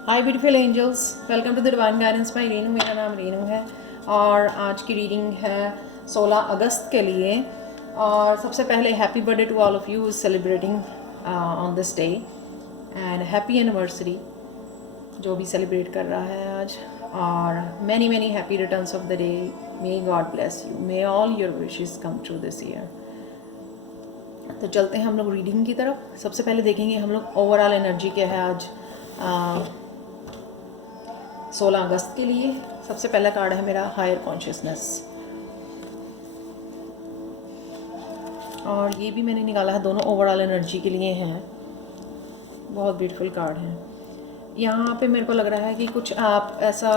Hi beautiful angels, welcome to the divine guidance by Reenu. मेरा नाम रीनू है और आज की रीडिंग है 16 अगस्त के लिए। और सबसे पहले happy birthday to all of you is celebrating on this day and happy anniversary जो भी सेलिब्रेट कर रहा है आज। और many many happy returns of the day. May God bless you, may all your wishes come true this year. तो चलते हैं हम लोग रीडिंग की तरफ। सबसे पहले देखेंगे हम लोग ओवरऑल एनर्जी क्या है आज 16 अगस्त के लिए। सबसे पहला कार्ड है मेरा हायर कॉन्शियसनेस, और ये भी मैंने निकाला है, दोनों ओवरऑल एनर्जी के लिए हैं। बहुत ब्यूटीफुल कार्ड है। यहाँ पे मेरे को लग रहा है कि कुछ आप ऐसा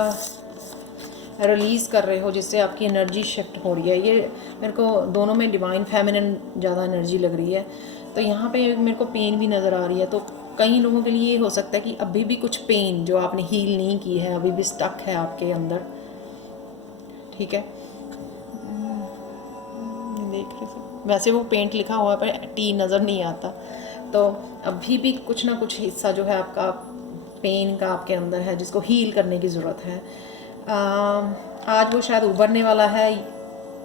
रिलीज़ कर रहे हो जिससे आपकी एनर्जी शिफ्ट हो रही है। ये मेरे को दोनों में डिवाइन फेमिनिन ज़्यादा एनर्जी लग रही है। तो यहाँ पे मेरे को पेन भी नज़र आ रही है। तो कई लोगों के लिए ये हो सकता है कि अभी भी कुछ पेन जो आपने हील नहीं की है अभी भी स्टक है आपके अंदर। ठीक है, देख रहे थे वैसे वो पेंट लिखा हुआ है पर टी नज़र नहीं आता। तो अभी भी कुछ ना कुछ हिस्सा जो है आपका पेन का आपके अंदर है जिसको हील करने की ज़रूरत है। आज वो शायद उभरने वाला है,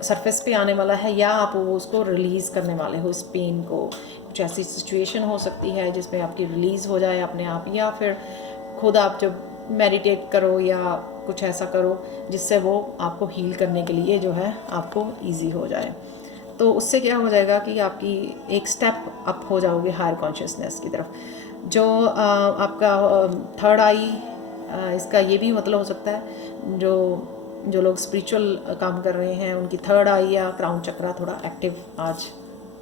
सरफेस पे आने वाला है, या आप वो उसको रिलीज़ करने वाले हो इस पेन को। कुछ ऐसी सिचुएशन हो सकती है जिसमें आपकी रिलीज़ हो जाए अपने आप, या फिर खुद आप जब मेडिटेट करो या कुछ ऐसा करो जिससे वो आपको हील करने के लिए जो है आपको इजी हो जाए। तो उससे क्या हो जाएगा कि आपकी एक स्टेप अप हो जाओगे हायर कॉन्शियसनेस की तरफ। जो आपका थर्ड आई, इसका ये भी मतलब हो सकता है जो लोग स्पिरिचुअल काम कर रहे हैं उनकी थर्ड आई या क्राउन चक्रा थोड़ा एक्टिव आज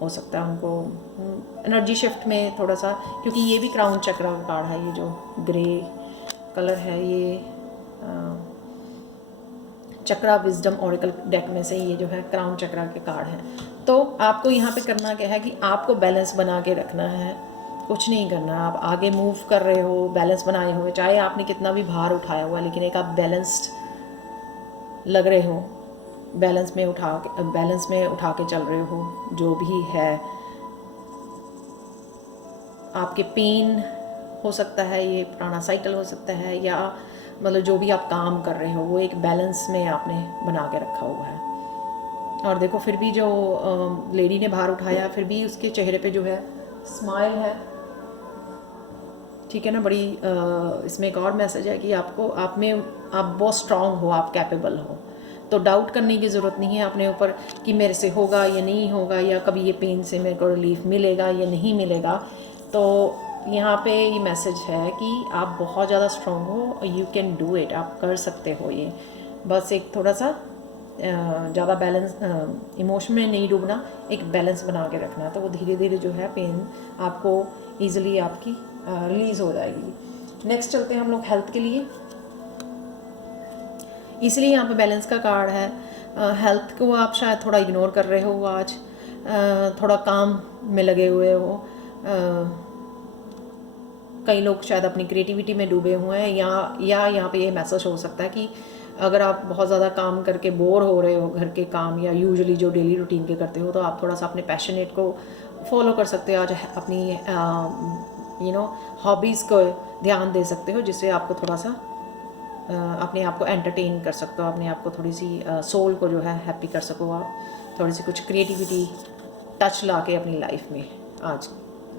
हो सकता है उनको एनर्जी शिफ्ट में थोड़ा सा, क्योंकि ये भी क्राउन चक्रा का कार्ड है। ये जो ग्रे कलर है ये चक्रा विजडम ओरेकल डेक में से ये जो है क्राउन चक्रा के कार्ड हैं। तो आपको यहाँ पे करना क्या है कि आपको बैलेंस बना के रखना है, कुछ नहीं करना। आप आगे मूव कर रहे हो बैलेंस बनाए हुए, चाहे आपने कितना भी भार उठाया हुआ, लेकिन एक आप बैलेंस्ड लग रहे हो, बैलेंस में उठा के चल रहे हो। जो भी है आपके पेन हो सकता है, ये पुराना साइकिल हो सकता है, या मतलब जो भी आप काम कर रहे हो वो एक बैलेंस में आपने बना के रखा हुआ है। और देखो फिर भी जो लेडी ने भार उठाया फिर भी उसके चेहरे पे जो है स्माइल है। ठीक है ना। बड़ी इसमें एक और मैसेज है कि आप बहुत स्ट्रांग हो, आप कैपेबल हो। तो डाउट करने की ज़रूरत नहीं है अपने ऊपर कि मेरे से होगा या नहीं होगा, या कभी ये पेन से मेरे को रिलीफ मिलेगा या नहीं मिलेगा। तो यहाँ पे ये मैसेज है कि आप बहुत ज़्यादा स्ट्रांग हो, यू कैन डू इट, आप कर सकते हो ये। बस एक थोड़ा सा ज़्यादा बैलेंस, इमोशन में नहीं डूबना, एक बैलेंस बना के रखना। तो वो धीरे धीरे जो है पेन आपको ईज़िली आपकी रिलीज़ हो जाएगी। नेक्स्ट चलते हैं हम लोग हेल्थ के लिए। इसलिए यहाँ पे बैलेंस का कार्ड है। हेल्थ को आप शायद थोड़ा इग्नोर कर रहे हो आज, थोड़ा काम में लगे हुए हो। कई लोग शायद अपनी क्रिएटिविटी में डूबे हुए हैं, या यहाँ पे ये मैसेज हो सकता है कि अगर आप बहुत ज़्यादा काम करके बोर हो रहे हो घर के काम या यूजुअली जो डेली रूटीन के करते हो, तो आप थोड़ा सा अपने पैशनेट को फॉलो कर सकते हो। आज अपनी हॉबीज़ को ध्यान दे सकते हो, जिससे आपको थोड़ा सा अपने आप को एंटरटेन कर सकते हो, अपने आप को थोड़ी सी सोल को जो है हैप्पी कर सको आप, थोड़ी सी कुछ क्रिएटिविटी टच ला के अपनी लाइफ में आज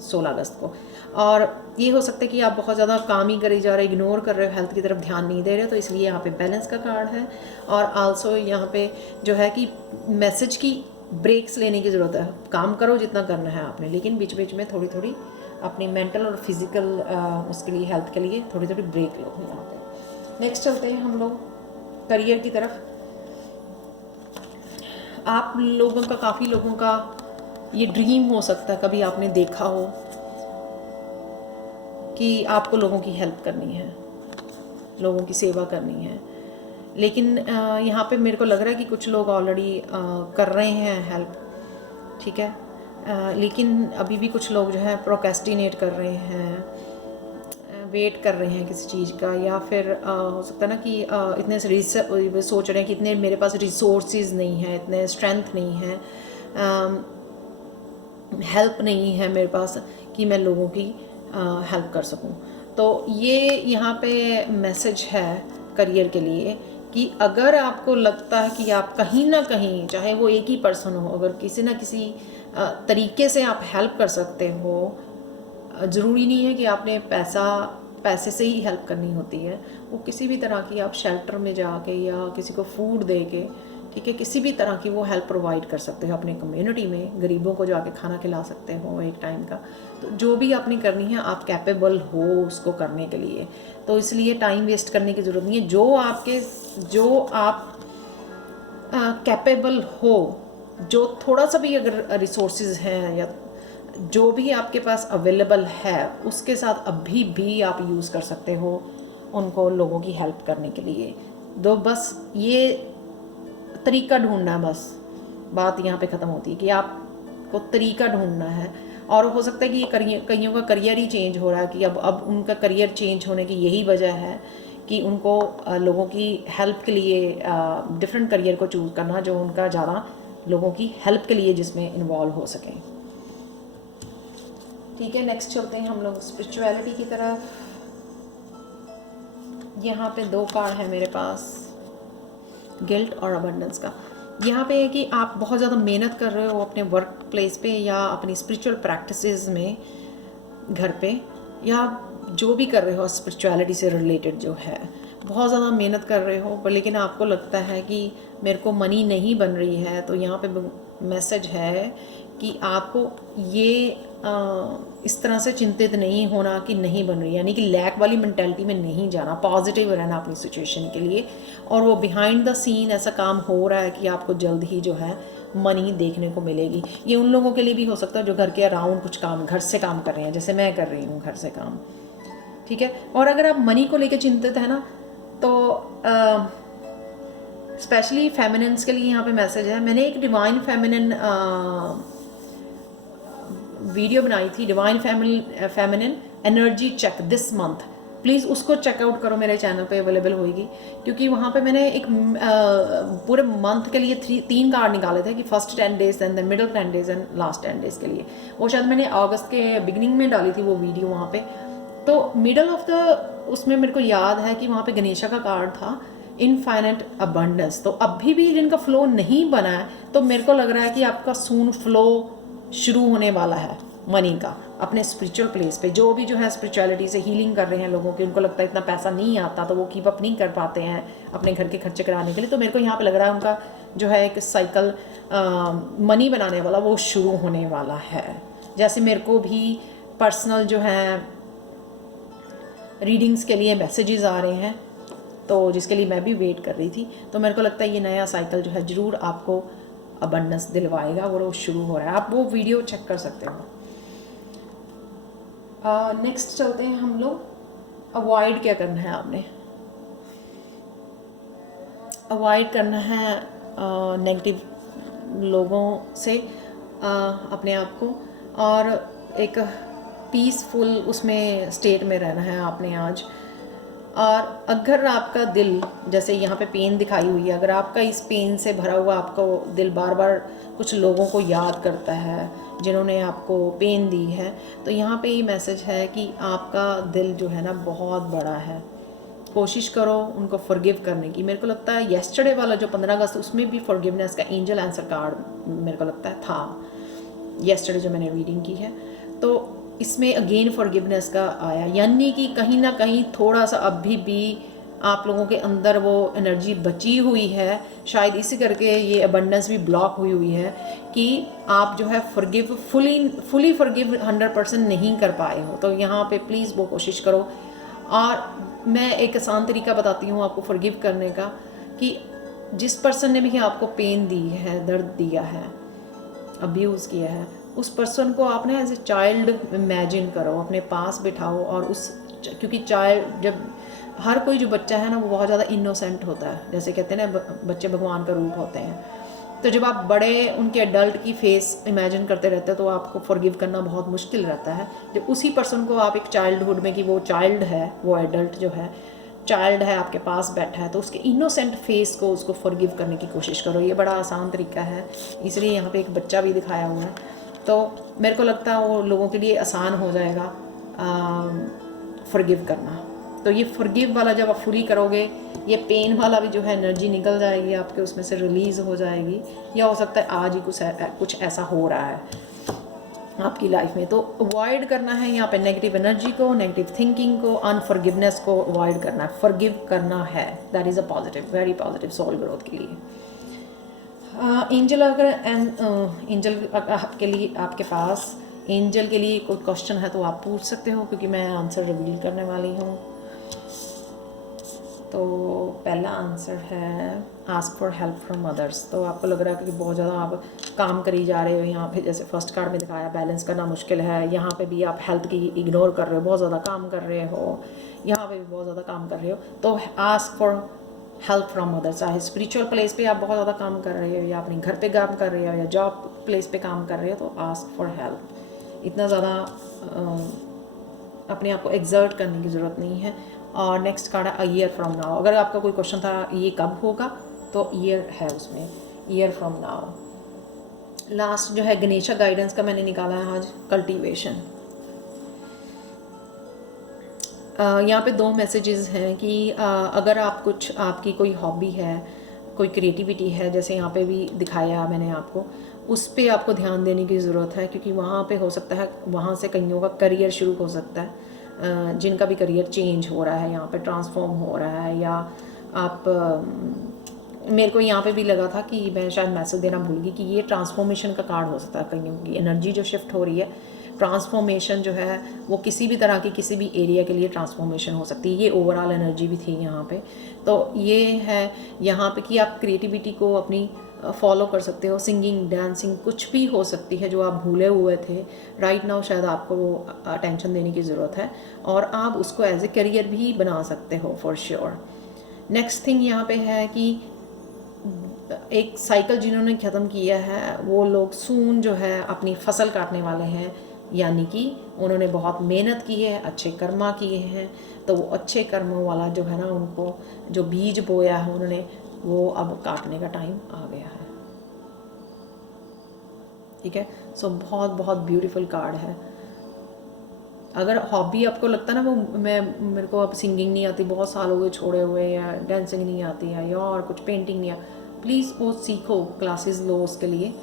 16 अगस्त को। और ये हो सकता है कि आप बहुत ज़्यादा काम ही करी जा रहे, इग्नोर कर रहे हो, हेल्थ की तरफ ध्यान नहीं दे रहे हो। तो इसलिए यहाँ पे बैलेंस का कार्ड है। और आल्सो यहाँ पे जो है कि मैसेज की ब्रेक्स लेने की ज़रूरत है। काम करो जितना करना है आपने, लेकिन बीच बीच में थोड़ी थोड़ी अपनी मेंटल और फिज़िकल उसके लिए, हेल्थ के लिए थोड़ी थोड़ी ब्रेक लो यहाँ पे। नेक्स्ट चलते हैं हम लोग करियर की तरफ। आप लोगों का, काफ़ी लोगों का ये ड्रीम हो सकता है, कभी आपने देखा हो कि आपको लोगों की हेल्प करनी है, लोगों की सेवा करनी है। लेकिन यहाँ पे मेरे को लग रहा है कि कुछ लोग ऑलरेडी कर रहे हैं हेल्प, ठीक है। लेकिन अभी भी कुछ लोग जो है प्रोक्रेस्टिनेट कर रहे हैं, वेट कर रहे हैं किसी चीज़ का, या फिर हो सकता है ना कि इतने सोच रहे हैं कि इतने मेरे पास रिसोर्सेज नहीं है, इतने स्ट्रेंथ नहीं है, हेल्प नहीं है मेरे पास कि मैं लोगों की हेल्प कर सकूं। तो ये यहाँ पे मैसेज है करियर के लिए कि अगर आपको लगता है कि आप कहीं ना कहीं, चाहे वो एक ही पर्सन हो, अगर किसी ना किसी तरीके से आप हेल्प कर सकते हो, ज़रूरी नहीं है कि आपने पैसे से ही हेल्प करनी होती है, वो किसी भी तरह की आप शेल्टर में जाके या किसी को फूड दे के, ठीक है, किसी भी तरह की वो हेल्प प्रोवाइड कर सकते हो अपने कम्युनिटी में, गरीबों को जाके खाना खिला सकते हो एक टाइम का। तो जो भी आपने करनी है आप कैपेबल हो उसको करने के लिए, तो इसलिए टाइम वेस्ट करने की ज़रूरत नहीं है। जो आप कैपेबल हो, जो थोड़ा सा भी अगर रिसोर्सेज हैं या जो भी आपके पास अवेलेबल है, उसके साथ अभी भी आप यूज़ कर सकते हो उनको, लोगों की हेल्प करने के लिए। तो बस ये तरीका ढूंढना है, बस बात यहाँ पे ख़त्म होती है कि आपको तरीका ढूंढना है। और हो सकता है कि ये कईयों का करियर ही चेंज हो रहा है कि अब उनका करियर चेंज होने की यही वजह है कि उनको लोगों की हेल्प के लिए डिफरेंट करियर को चूज़ करना जो उनका ज़्यादा लोगों की हेल्प के लिए जिसमें इन्वॉल्व हो सकें। ठीक है, नेक्स्ट चलते हैं हम लोग स्पिरिचुअलिटी की तरफ। यहाँ पे 2 कार्ड है मेरे पास, गिल्ट और अबंडेंस का। यहाँ पे है कि आप बहुत ज़्यादा मेहनत कर रहे हो अपने वर्क प्लेस पे या अपनी स्पिरिचुअल प्रैक्टिसेस में, घर पे, या जो भी कर रहे हो स्पिरिचुअलिटी से रिलेटेड जो है, बहुत ज़्यादा मेहनत कर रहे हो, पर लेकिन आपको लगता है कि मेरे को मनी नहीं बन रही है। तो यहाँ पे मैसेज है कि आपको ये इस तरह से चिंतित नहीं होना कि नहीं बन रही, यानी कि लैक वाली मेंटालिटी में नहीं जाना, पॉजिटिव रहना अपनी सिचुएशन के लिए। और वो बिहाइंड द सीन ऐसा काम हो रहा है कि आपको जल्द ही जो है मनी देखने को मिलेगी। ये उन लोगों के लिए भी हो सकता है जो घर के अराउंड कुछ काम, घर से काम कर रहे हैं, जैसे मैं कर रही हूँ घर से काम, ठीक है। और अगर आप मनी को लेकर चिंतित है ना, तो स्पेशली फेमिनिन्स के लिए यहाँ पे मैसेज है। मैंने एक डिवाइन फेमिनिन वीडियो बनाई थी, divine feminine energy check this month, please उसको चेकआउट करो, मेरे चैनल पे अवेलेबल होगी। क्योंकि वहाँ पे मैंने एक पूरे मंथ के लिए 3 कार्ड निकाले थे कि first 10 days and then middle 10 days and last 10 days के लिए। वो शायद मैंने अगस्त के बिगिनिंग में डाली थी वो वीडियो वहाँ पे। तो मिडल ऑफ द उसमें मेरे को याद है कि वहाँ पे गणेशा का कार्ड था, इनफाइनाइट अबंडेंस। तो अभी भी जिनका फ्लो नहीं बना है, तो मेरे को लग रहा है कि आपका सून फ्लो शुरू होने वाला है मनी का अपने स्पिरिचुअल प्लेस पे। जो भी जो है स्पिरिचुअलिटी से हीलिंग कर रहे हैं लोगों की, उनको लगता है इतना पैसा नहीं आता तो वो कीप अप नहीं कर पाते हैं अपने घर के खर्चे कराने के लिए। तो मेरे को यहाँ पे लग रहा है उनका जो है एक साइकिल मनी बनाने वाला वो शुरू होने वाला है। जैसे मेरे को भी पर्सनल जो है रीडिंग्स के लिए मैसेजेस आ रहे हैं, तो जिसके लिए मैं भी वेट कर रही थी। तो मेरे को लगता है ये नया साइकिल जो है ज़रूर आपको अबंडेंस दिलवाएगा, वो शुरू हो रहा है। आप वो वीडियो चेक कर सकते हो। नेक्स्ट चलते हैं हम लोग, अवॉइड क्या करना है आपने। अवॉइड करना है नेगेटिव लोगों से अपने आप को, और एक पीसफुल उसमें स्टेट में रहना है आपने आज। और अगर आपका दिल, जैसे यहाँ पे पेन दिखाई हुई है, अगर आपका इस पेन से भरा हुआ आपका दिल बार बार कुछ लोगों को याद करता है जिन्होंने आपको पेन दी है, तो यहाँ पे ये मैसेज है कि आपका दिल जो है ना बहुत बड़ा है। कोशिश करो उनको फॉरगिव करने की। मेरे को लगता है येस्टरडे वाला जो 15 अगस्त, उसमें भी फॉरगिवनेस का एंजल आंसर कार्ड मेरे को लगता है था, येस्टरडे जो मैंने रीडिंग की है। तो इसमें अगेन फॉरगिवनेस का आया, यानी कि कहीं ना कहीं थोड़ा सा अभी भी आप लोगों के अंदर वो एनर्जी बची हुई है, शायद इसी करके ये अबंडेंस भी ब्लॉक हुई है कि आप जो है फुली फॉरगिव 100% नहीं कर पाए हो। तो यहाँ पे प्लीज़ वो कोशिश करो। और मैं एक आसान तरीका बताती हूँ आपको फॉरगिव करने का, कि जिस पर्सन ने भी आपको पेन दी है, दर्द दिया है, अब्यूज़ किया है, उस पर्सन को आप ना एज ए चाइल्ड इमेजिन करो, अपने पास बिठाओ। और उस, क्योंकि चाइल्ड, जब हर कोई जो बच्चा है ना वो बहुत ज़्यादा इनोसेंट होता है, जैसे कहते हैं ना बच्चे भगवान का रूप होते हैं। तो जब आप बड़े उनके एडल्ट की फेस इमेजिन करते रहते हो तो आपको फॉरगिव करना बहुत मुश्किल रहता है। जब उसी पर्सन को आप एक चाइल्डहुड में, कि वो चाइल्ड है, वो एडल्ट जो है चाइल्ड है, आपके पास बैठा है, तो उसके इनोसेंट फेस को उसको फॉरगिव करने की कोशिश करो। ये बड़ा आसान तरीका है, इसलिए यहाँ पे एक बच्चा भी दिखाया हुआ है। तो मेरे को लगता है वो लोगों के लिए आसान हो जाएगा फॉरगिव करना। तो ये फॉरगिव वाला जब आप फुली करोगे, ये पेन वाला भी जो है एनर्जी निकल जाएगी आपके उसमें से, रिलीज़ हो जाएगी। या हो सकता है आज ही कुछ ऐसा हो रहा है आपकी लाइफ में, तो अवॉइड करना है यहाँ पे नेगेटिव एनर्जी को, नेगेटिव थिंकिंग को, अनफॉरगिवनेस को अवॉइड करना है, फॉरगिव करना है। That is a positive, very positive soul growth के लिए। एंजल अगर एंजल आपके लिए, आपके पास एंजल के लिए कोई क्वेश्चन है तो आप पूछ सकते हो, क्योंकि मैं आंसर रिवील करने वाली हूँ। तो पहला आंसर है ask for help from others. तो आपको लग रहा है कि बहुत ज़्यादा आप काम करी जा रहे हो यहाँ पे, जैसे फर्स्ट कार्ड में दिखाया बैलेंस करना मुश्किल है, यहाँ पे भी आप हेल्थ की इग्नोर कर रहे हो, बहुत ज़्यादा काम कर रहे हो, यहाँ पे भी बहुत ज़्यादा काम कर रहे हो। तो ask for help from others, चाहे स्पिरिचुअल प्लेस पे आप बहुत ज़्यादा काम कर रहे हो, या अपने घर पे काम कर रहे हो, या जॉब प्लेस पे काम कर रहे हो, तो आस्क फॉर हेल्प। इतना ज़्यादा अपने आप को एक्सर्ट करने की ज़रूरत नहीं है। और नेक्स्ट कार्ड है अ ईयर फ्रॉम नाउ। अगर आपका कोई क्वेश्चन था ये कब होगा, तो ईयर है उसमें, ईयर फ्रॉम नाउ। लास्ट जो है गणेशा गाइडेंस का मैंने निकाला है आज, कल्टीवेशन। यहाँ पे दो मैसेजेस हैं कि अगर आप कुछ, आपकी कोई हॉबी है, कोई क्रिएटिविटी है, जैसे यहाँ पे भी दिखाया मैंने आपको, उस पे आपको ध्यान देने की ज़रूरत है, क्योंकि वहाँ पे हो सकता है वहाँ से कईयों का करियर शुरू हो सकता है, जिनका भी करियर चेंज हो रहा है, यहाँ पे ट्रांसफॉर्म हो रहा है। या आप मेरे को यहाँ पे भी लगा था कि मैं शायद मैसेज देना भूल गई कि ये ट्रांसफॉर्मेशन का कार्ड हो सकता है, कईयों की एनर्जी जो शिफ्ट हो रही है, ट्रांसफॉर्मेशन जो है वो किसी भी तरह की, किसी भी एरिया के लिए ट्रांसफॉर्मेशन हो सकती है। ये ओवरऑल एनर्जी भी थी यहाँ पे। तो ये है यहाँ पे कि आप क्रिएटिविटी को अपनी फॉलो कर सकते हो, सिंगिंग, डांसिंग, कुछ भी हो सकती है जो आप भूले हुए थे राइट नाउ, शायद आपको वो अटेंशन देने की ज़रूरत है, और आप उसको एज ए करियर भी बना सकते हो फॉर श्योर। नेक्स्ट थिंग यहाँ पे है कि एक साइकिल जिन्होंने ख़त्म किया है वो लोग सून जो है अपनी फसल काटने वाले हैं, यानी कि उन्होंने बहुत मेहनत की है, अच्छे कर्मा किए हैं, तो वो अच्छे कर्मों वाला जो है ना, उनको जो बीज बोया है उन्होंने, वो अब काटने का टाइम आ गया है। ठीक है, सो बहुत बहुत ब्यूटीफुल कार्ड है। अगर हॉबी आपको लगता है ना, वो मेरे को अब सिंगिंग नहीं आती, बहुत साल हो गए छोड़े हुए, या डांसिंग नहीं आती है, या और कुछ पेंटिंग नहीं आती, प्लीज़ वो सीखो, क्लासेस लो उसके लिए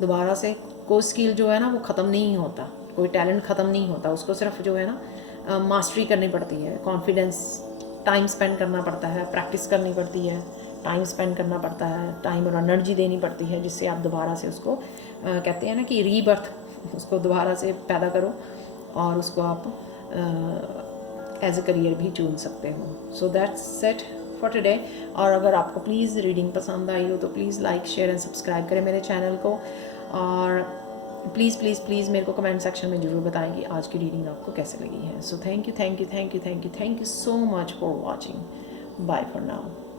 दोबारा से। कोई स्किल जो है ना वो ख़त्म नहीं होता, कोई टैलेंट ख़त्म नहीं होता, उसको सिर्फ जो है ना मास्टरी करनी पड़ती है, कॉन्फिडेंस, टाइम स्पेंड करना पड़ता है, प्रैक्टिस करनी पड़ती है, टाइम स्पेंड करना पड़ता है, टाइम और एनर्जी देनी पड़ती है, जिससे आप दोबारा से उसको कहते हैं ना कि रीबर्थ, उसको दोबारा से पैदा करो और उसको आप एज ए करियर भी चुन सकते हो। So that's set for today. और अगर आपको प्लीज़ रीडिंग पसंद आई हो तो please like, share and subscribe करें मेरे चैनल को, और प्लीज़ प्लीज़ प्लीज़ मेरे को कमेंट सेक्शन में ज़रूर बताएं कि आज की रीडिंग आपको कैसे लगी है। So thank you, thank you, thank you, thank you, thank you so much for watching. Bye for now.